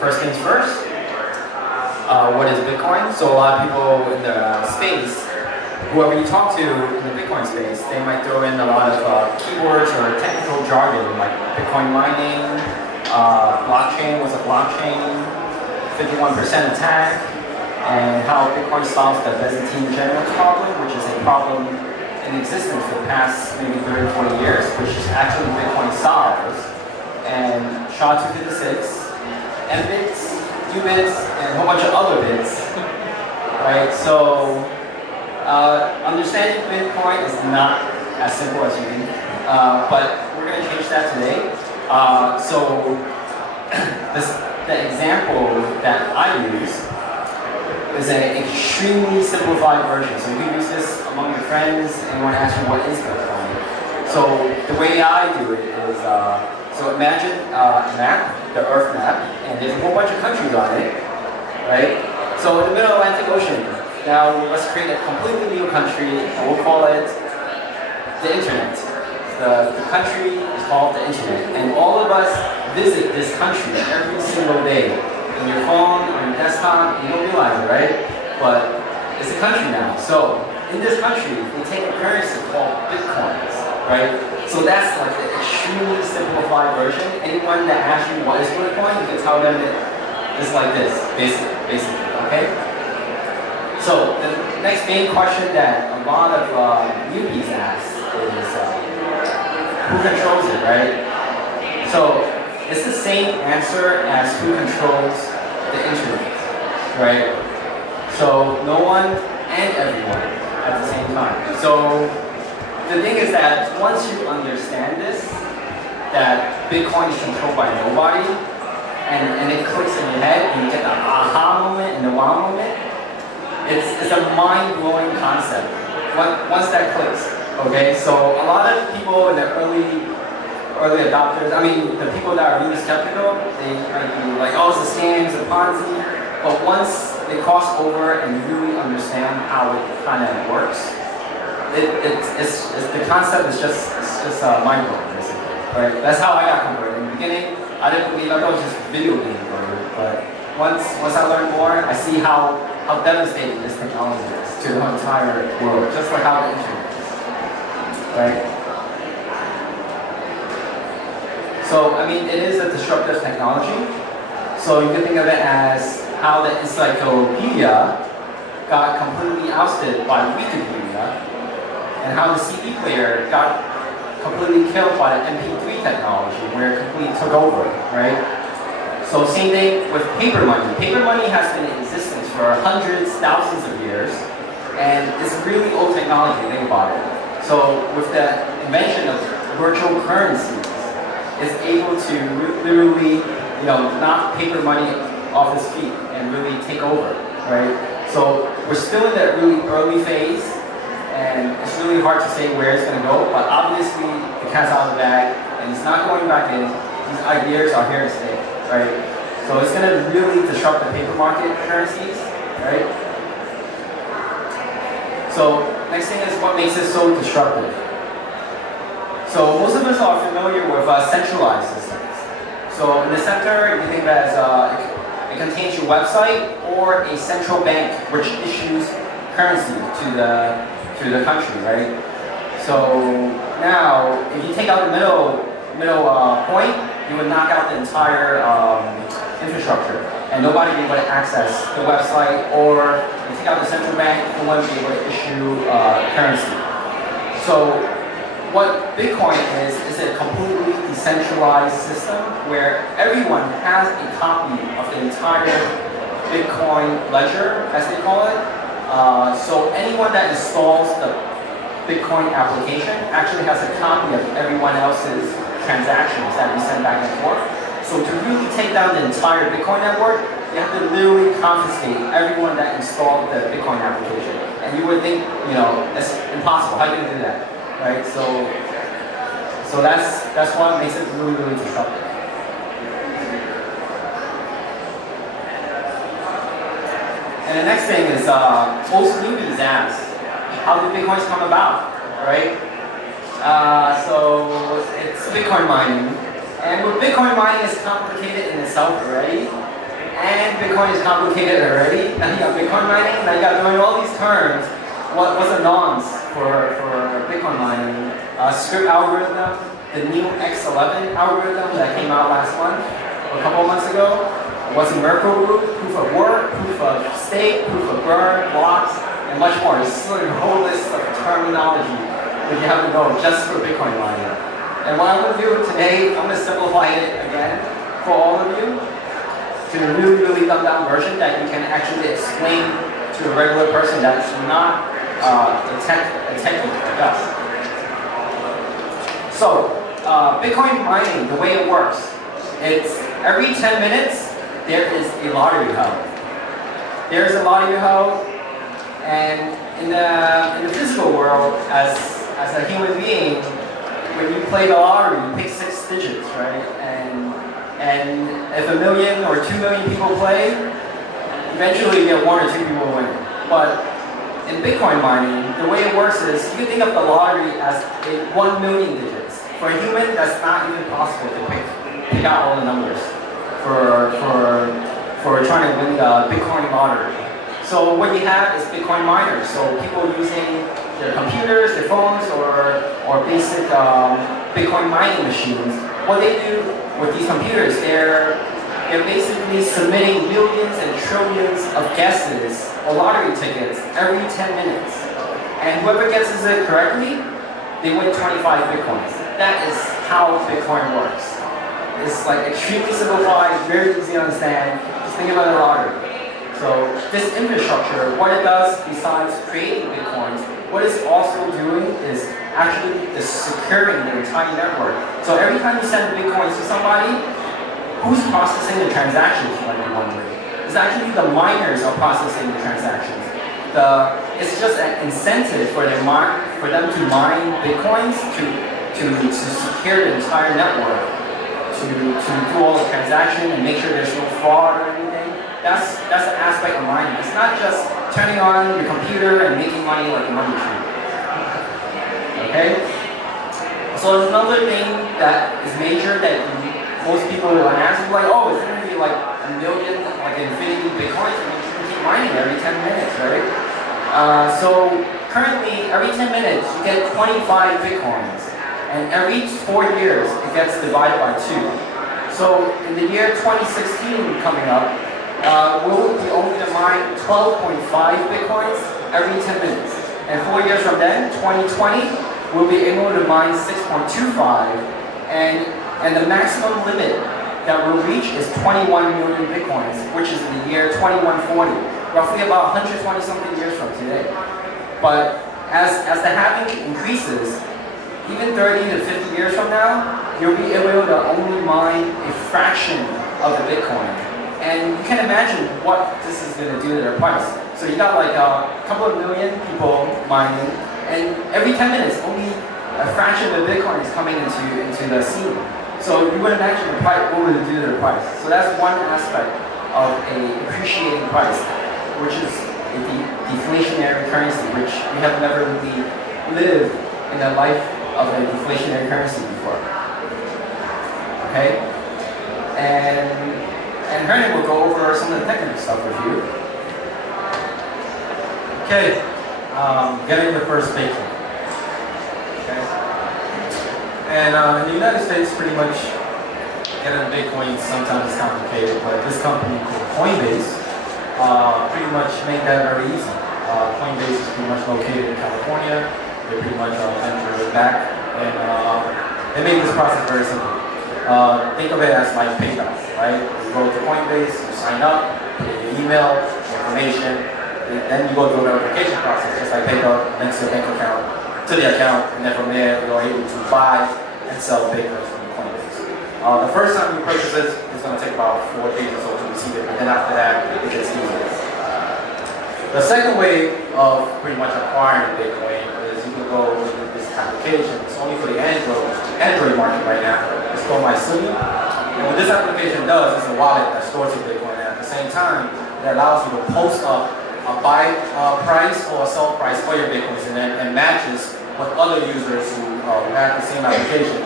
First things first, what is Bitcoin? So a lot of people in the space, whoever you talk to in the Bitcoin space, they might throw in a lot of keywords or technical jargon like Bitcoin mining, blockchain, what's a blockchain, 51% attack, and how Bitcoin solves the Byzantine general problem, which is a problem in existence for the past maybe 30 or 40 years, which actually Bitcoin solves. And SHA-256, M-bits, U-bits, and a whole bunch of other bits, right? So understanding Bitcoin is not as simple as you think, but we're going to change that today. The example that I use is an extremely simplified version. So you can use this among your friends, anyone asks you what is Bitcoin. So the way I do it is, so imagine a map, the Earth map, and there's a whole bunch of countries on it, right? So in the middle of the Atlantic Ocean, now let's create a completely new country, and we'll call it the Internet. The country is called the Internet, and all of us visit this country every single day. On your phone, on your desktop, you don't realize it, right? But it's a country now. So in this country, we take a currency called Bitcoins, right? So that's like the extremely simplified version. Anyone that asks you what is Bitcoin, you can tell them that it's like this, basically, okay? So the next main question that a lot of newbies ask is who controls it, right? So it's the same answer as who controls the Internet, right? So no one and everyone at the same time. So the thing is that once you understand this, that Bitcoin is controlled by nobody, and it clicks in your head, and you get the aha moment and the wow moment, it's a mind-blowing concept. Once that clicks, okay? So a lot of people in the early adopters, I mean, the people that are really skeptical, they might be like, oh, it's a scam, it's a Ponzi. But once they cross over and really understand how it kind of works, the concept is just mind-blowing, basically. Right? That's how I got converted. In the beginning, I didn't believe I thought it was just video game converted. But once I learned more, I see how devastating this technology is to the entire world, just like how the Internet is. Right? So, I mean, it is a disruptive technology. So you can think of it as how the encyclopedia got completely ousted by Wikipedia, and how the CD player got completely killed by the MP3 technology, where it completely took over, right? So same thing with paper money. Paper money has been in existence for hundreds, thousands of years, and it's really old technology, think about it. So with the invention of virtual currencies, is able to literally, knock paper money off its feet and really take over, right? So we're still in that really early phase, and it's really hard to say where it's going to go, but obviously the cat's out of the bag, and it's not going back in. These ideas are here to stay, right? So it's going to really disrupt the paper market currencies, right? So next thing is what makes it so disruptive. So most of us are familiar with centralized systems. So in the center, you think of it as it contains your website or a central bank which issues currency to the country, right? So now, if you take out the middle point, you would knock out the entire infrastructure, and nobody would be able to access the website. Or you take out the central bank, no one would be able to issue currency. So what Bitcoin is a completely decentralized system where everyone has a copy of the entire Bitcoin ledger, as they call it. So anyone that installs the Bitcoin application actually has a copy of everyone else's transactions that we send back and forth. So to really take down the entire Bitcoin network, you have to literally confiscate everyone that installed the Bitcoin application. And you would think, that's impossible. How are you going to do that? Right, so that's what makes it really, really disruptive. And the next thing is, most newbies ask, how did Bitcoins come about, right? So it's Bitcoin mining. And with Bitcoin mining is complicated in itself already. And Bitcoin is complicated already. Now you got Bitcoin mining, now you got doing all these terms. What's the norms for Bitcoin mining? Script algorithm, the new X11 algorithm that came out last month, or a couple of months ago. What's a Merkle root, proof of work, proof of stake, proof of burn, blocks, and much more. It's sort of a whole list of terminology that you have to know just for Bitcoin mining. And what I'm going to do today, I'm going to simplify it again for all of you to a really dumbed down version that you can actually explain to a regular person that's not a techie like us. So, Bitcoin mining, the way it works, it's every 10 minutes there is a lottery held. There's a lottery held, and in the physical world, as a human being, when you play the lottery, you pick 6 digits, right? And if 1 million or 2 million people play, eventually you get 1 or 2 people winning. But in Bitcoin mining, the way it works is you can think of the lottery as 1 million digits. For a human, that's not even possible to pick out all the numbers for trying to win the Bitcoin lottery. So what you have is Bitcoin miners. So people using their computers, their phones, or basic Bitcoin mining machines. What they do with these computers, they're basically submitting millions and trillions of guesses or lottery tickets every 10 minutes. And whoever guesses it correctly, they win 25 Bitcoins. That is how Bitcoin works. It's like extremely simplified, very easy to understand. Just think about the lottery. So this infrastructure, what it does besides creating Bitcoins, what it's also doing is actually securing the entire network. So every time you send Bitcoins to somebody, who's processing the transactions, you might be wondering? It's actually the miners are processing the transactions. It's just an incentive for them to mine Bitcoins to secure the entire network, to do all the transactions and make sure there's no fraud or anything. That's an aspect of mining. It's not just turning on your computer and making money like a money tree. Okay? So there's another thing that is major that most people will answer, like, oh, it's going to be like 1 million, like infinity Bitcoins, and you can keep mining every 10 minutes, right? So currently, every 10 minutes, you get 25 Bitcoins. And every 4 years, it gets divided by 2. So in the year 2016 coming up, we'll be only to mine 12.5 Bitcoins every 10 minutes. And 4 years from then, 2020, we'll be able to mine 6.25. And the maximum limit that we'll reach is 21 million Bitcoins, which is in the year 2140, roughly about 120 something years from today. But as the halving increases, even 30 to 50 years from now, you'll be able to only mine a fraction of the Bitcoin. And you can imagine what this is going to do to their price. So you got like a couple of million people mining, and every 10 minutes, only a fraction of the Bitcoin is coming into the scene. So you would imagine the price, what would it do to the price? So that's one aspect of a appreciating price, which is a deflationary currency, which we have never really lived in the life of a deflationary currency before. Okay? And Hernan will go over some of the technical stuff with you. Okay, getting the first Bitcoin. Okay. And in the United States, pretty much getting Bitcoin sometimes is complicated, but this company called Coinbase pretty much made that very easy. Coinbase is pretty much located in California. They pretty much entered back, and they made this process very simple. Think of it as like PayPal, right? You go to Coinbase, you sign up, you get your email, information, and then you go through a verification process, just like PayPal links your bank account to the account, and then from there you're able to buy and sell Bitcoin from Coinbase. The first time you purchase it, it's going to take about 4 days or so to receive it, but then after that, it gets easier. The second way of pretty much acquiring Bitcoin is you can go with this application. It's only for the Android market right now. It's called MyCity. And what this application does is a wallet that stores your Bitcoin. And at the same time, it allows you to post up a buy price or a sell price for your Bitcoins, and matches with other users who have the same application.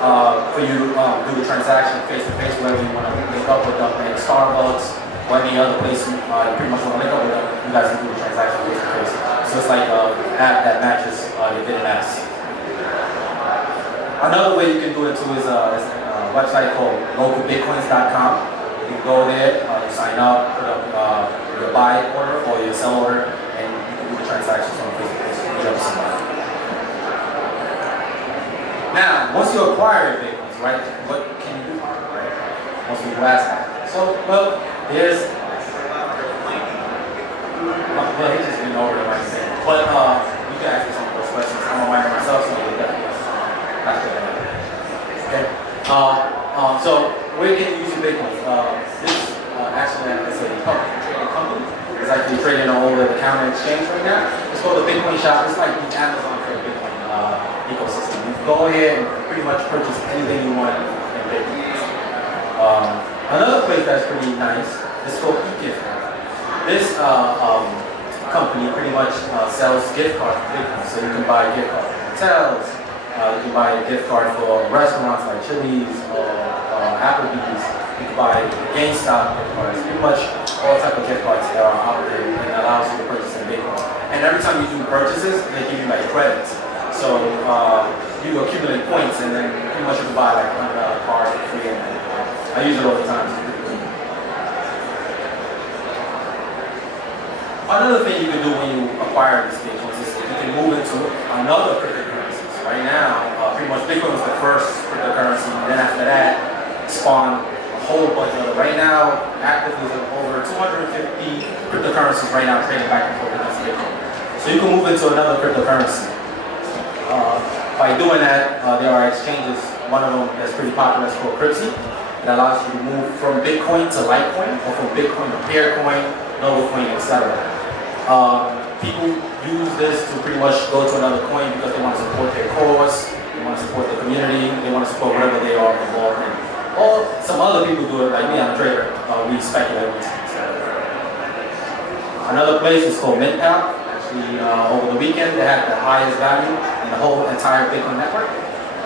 for you to do the transaction face to face, whether you want to link up with them at Starbucks or any other place you pretty much want to link up with them, you guys can do the transaction face to face. So it's like an app that matches your bid and ask. Another way you can do it too is a website called localbitcoins.com. You can go there, you sign up, put up your buy order or your sell order, and you can do the transactions on Facebook to meet up with somebody. Now, once you acquire your Bitcoins, right, what can you do? Right? Most people ask that. So, well, here's, well, he's just been over the right thing. But you can ask me some of those questions. I'm a miner myself, so you'll definitely ask that. Okay. So, where can you use your Bitcoins? This actually is a public trading company. It's actually trading on over the counter exchange right now. It's called the Bitcoin Shop. It's like the Amazon for the Bitcoin ecosystem. You can go ahead and pretty much purchase anything you want in Bitcoin. Another place that's pretty nice is called eGift. This company pretty much sells gift cards for Bitcoin. So you can buy a gift card for hotels. You can buy a gift card for restaurants like Chili's or Applebee's. You can buy GameStop gift cards. Pretty much all type of gift cards that are out there and allows you to purchase in Bitcoin. And every time you do purchases, they give you like credits. So you accumulate points, and then pretty much you can buy like $100 card for free. And I use it all the time. Another thing you can do when you acquire these Bitcoins is you can move into another cryptocurrencies. Right now, pretty much Bitcoin was the first cryptocurrency, and then after that, spawned a whole bunch of other. Right now, actively there's over 250 cryptocurrencies right now trading back and forth against Bitcoin. So you can move into another cryptocurrency. By doing that, there are exchanges. One of them that's pretty popular is called Currencies. It allows you to move from Bitcoin to Litecoin, or from Bitcoin to Peercoin, Novacoin, etc. People use this to pretty much go to another coin because they want to support their cause, they want to support the community, they want to support whatever they are involved in. Or some other people do it, like me, I'm a trader, we speculate. Another place is called MintPal. Actually, over the weekend, they had the highest value in the whole entire Bitcoin network.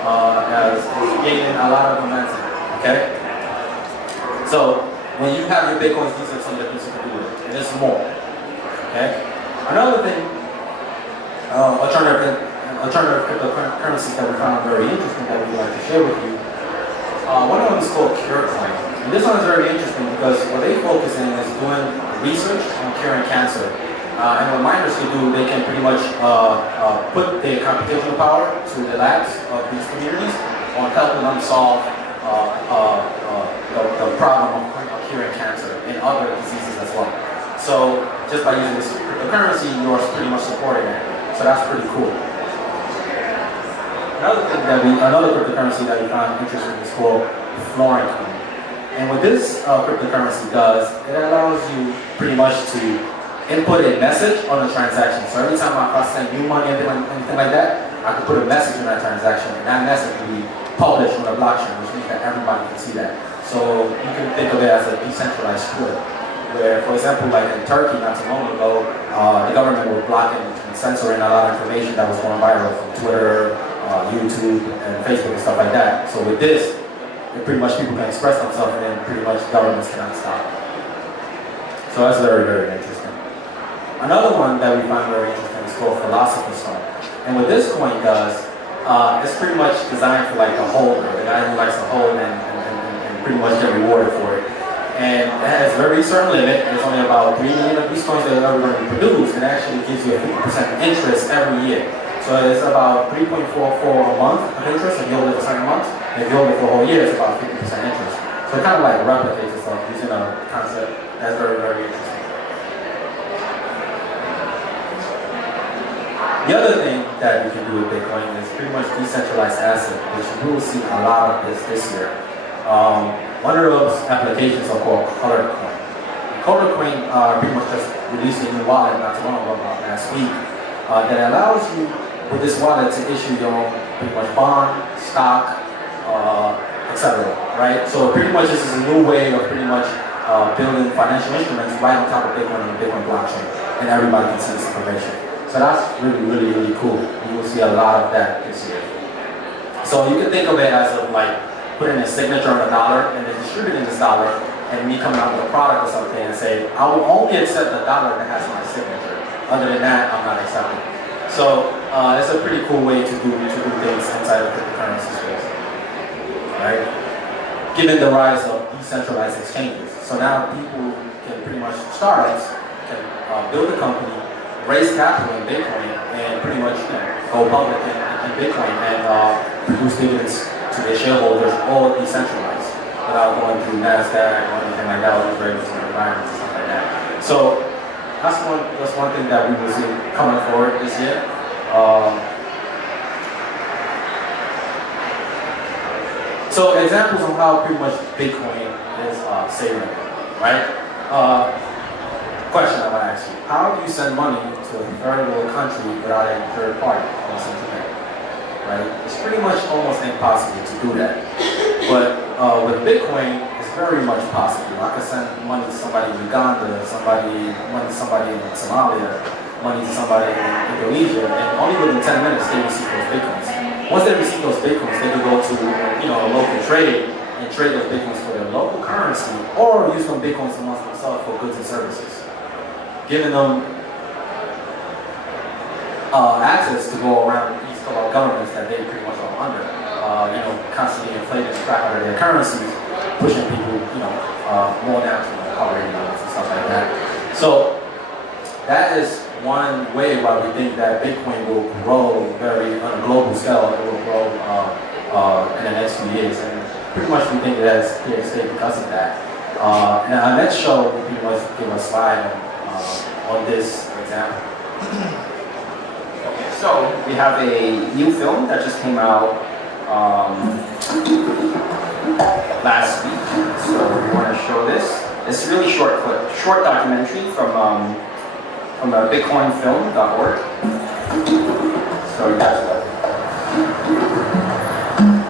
As it's gaining a lot of momentum. Okay? So, when you have your Bitcoins, these are some of the things you can do with it. And there's more. Okay? Another thing, alternative cryptocurrencies that we found very interesting that we'd like to share with you. One of them is called Currencies. And this one is very interesting because what they focus in is doing research on curing cancer. And what miners can do, they can pretty much put their computational power to the labs of these communities on helping them solve the problem of curing cancer and other diseases as well. So just by using this cryptocurrency, you're pretty much supporting it. So that's pretty cool. Another cryptocurrency that we found interesting is called Flooring Coin. And what this cryptocurrency does, it allows you pretty much to input a message on a transaction. So every time I send you money, anything like that, I can put a message in that transaction, and that message can be published on the blockchain, which means that everybody can see that. So you can think of it as a decentralized split. Where, for example, like in Turkey not too long ago, the government was blocking and censoring a lot of information that was going viral from Twitter, YouTube, and Facebook and stuff like that. So with this, pretty much people can express themselves, and then pretty much governments cannot stop. So that's very, very interesting. Another one that we find very interesting is called Philosopher's Stone. And what this coin does, it's pretty much designed for like a holder, the guy who likes to hold and pretty much get rewarded for it. And it has a very certain limit. There's only about 3 million of these coins that are ever going to be produced, and it actually gives you a 50% interest every year. So it's about 3.44 a month of interest if you hold it for 7 months. And if you hold it for a whole year, it's about 50% interest. So it kind of like replicates itself using a concept that's very, very interesting. The other thing that you can do with Bitcoin is pretty much decentralized asset, which you will see a lot of this year. One of those applications are called Color Coin. Color Coin pretty much just released a new wallet not too long ago, about last week, that allows you with this wallet to issue your own pretty much bond, stock, etc. Right? So pretty much this is a new way of pretty much building financial instruments right on top of Bitcoin and the Bitcoin blockchain, and everybody can see this information. So that's really, really, really cool. You will see a lot of that this year. So you can think of it as of like putting a signature on a dollar and then distributing this dollar, and me coming out with a product or something and say, I will only accept the dollar that has my signature. Other than that, I'm not accepting. So it's a pretty cool way to do things inside of cryptocurrency space, right? Given the rise of decentralized exchanges, so now people can pretty much, startups can build a company, raise capital in Bitcoin, and pretty much go public in Bitcoin and produce dividends to their shareholders, all decentralized, without going through NASDAQ or anything like that, or these regulatory environments and stuff like that. So that's one thing that we will see coming forward this year. So examples of how pretty much Bitcoin is saving, right? Question I want to ask you: how do you send money to a third world country without a third party or something like that? Right? It's pretty much almost impossible to do that. But with Bitcoin, it's very much possible. I can send money to somebody in Uganda, money to somebody in Somalia, money to somebody in Indonesia, and only within 10 minutes they receive those Bitcoins. Once they receive those Bitcoins, they can go to a local trade and trade those Bitcoins for their local currency, or use them Bitcoins amongst themselves for goods and services, giving them access to go around these governments that they pretty much are under, constantly inflating the crap out of their currencies, pushing people, more down to poverty levels and stuff like that. So that is one way why we think that Bitcoin will grow on a global scale. It will grow in the next few years, and pretty much we think that it's here to stay because of that. And our next show will pretty much give a slide on this example. Okay, so we have a new film that just came out last week. So we want to show this. It's a really short clip, short documentary from bitcoinfilm.org. So you guys